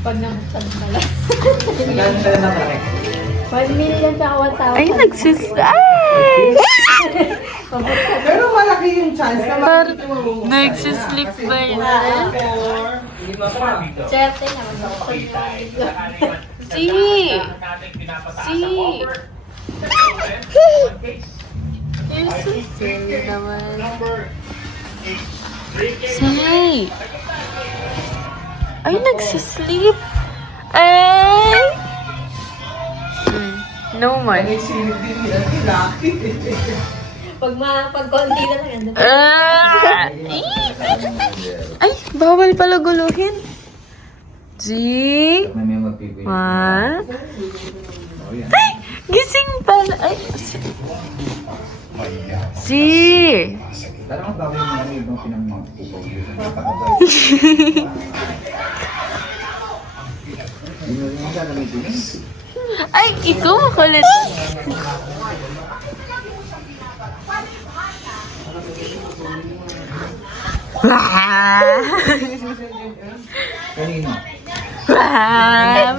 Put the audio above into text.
Pag nabuksan pala. Gano'n ka na correct? 1 million sa 1,000. Ay, nagsis... Ay! Pero malaki yung chance na makikita mo. Nagsisleep ba yun? Swerte na magbuksan yung Si! Si! You're so silly naman. Say! Ay, nagsisleep! Ay! No more. May silip din yan. Lucky. Pag konti na lang. Ano? Ay, bawal pala guluhin. G. May magpipili. What? Oh, yan. Ay, gising pala. Ay, si. Parang ang tawag mo yung ibang pinang-pupaw dito. Hindi mo rin siya namitin. Ay, ikaw makulit. Kanino? Wow.